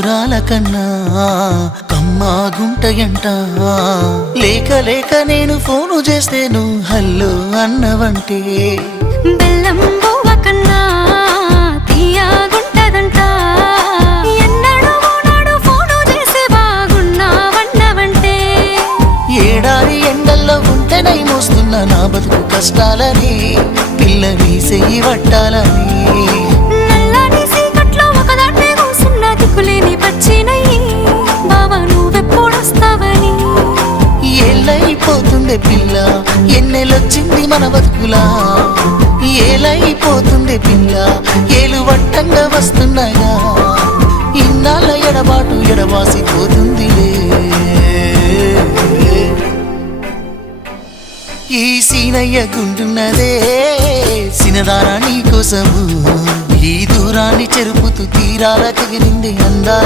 మధురాల కన్నా కమ్మా గుంటయంట లేక లేక నేను ఫోను చేస్తే నువ్వు హల్లో అన్నవంటే బెల్లం బువ్వ కన్నా తీయగుంటదంట ఎన్నడూ నాడు ఫోను చేసే బాగున్నావన్నవంటే ఏడాది ఎండల్లో ఉంటేనై మోస్తున్న నా బతుకు కష్టాలని పిల్లని చెయ్యి పట్టాలని నల్లని సీకట్లో ఒకదాన్నే కూసున్న దిక్కులేని పచ్చినయ్యి బావ నువ్వెప్పుడొస్తావని ఏళ్ళైపోతుండే పిల్ల ఎన్నెలొచ్చింది మన బతుకులా ఏలైపోతుండే పిల్ల ఏలు వట్టంగా వస్తున్నాగా ఇన్నాళ్ళ ఎడబాటు ఎడవాసిపోతుందిలే ఈ సీనయ్య గుంటున్నదే సినదారా నీ కోసము ఈ దూరాన్ని చెరుపుతూ తీరాల తెగిరింది అందా